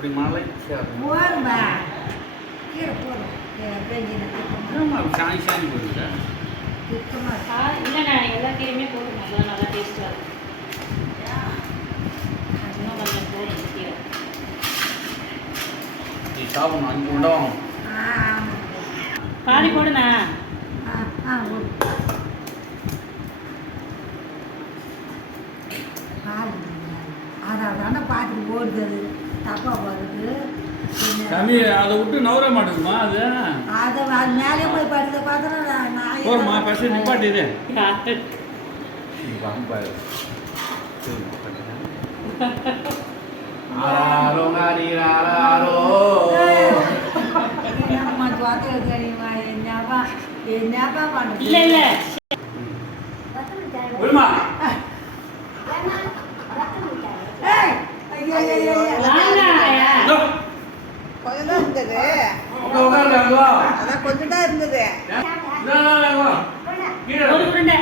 அப்படி மழை போரும்பா கீரை போதும் சாணி சாணி போடுங்க இல்லைண்ணா எல்லா கீரையுமே போட்டு நல்லா டேஸ்ட்டாக இருக்கும். இன்னும் கொஞ்சம் போடும் கீரை நீ சாப்பிடணும் 5 குண்டம் பாதி போடுண்ணா. அதான் பார்த்துட்டு ஓடுது தப்பா போகுது கம்மி அதை விட்டு நவர மாட்டேங்குமா அது அது மேலே போய் படுத்த பார்த்தா போருமா பசி நிப்பாட்டிது என்னப்பா பண்ண இல்லை இல்லை கொஞ்சம் தான் இருந்தது ஒரு உருண்டை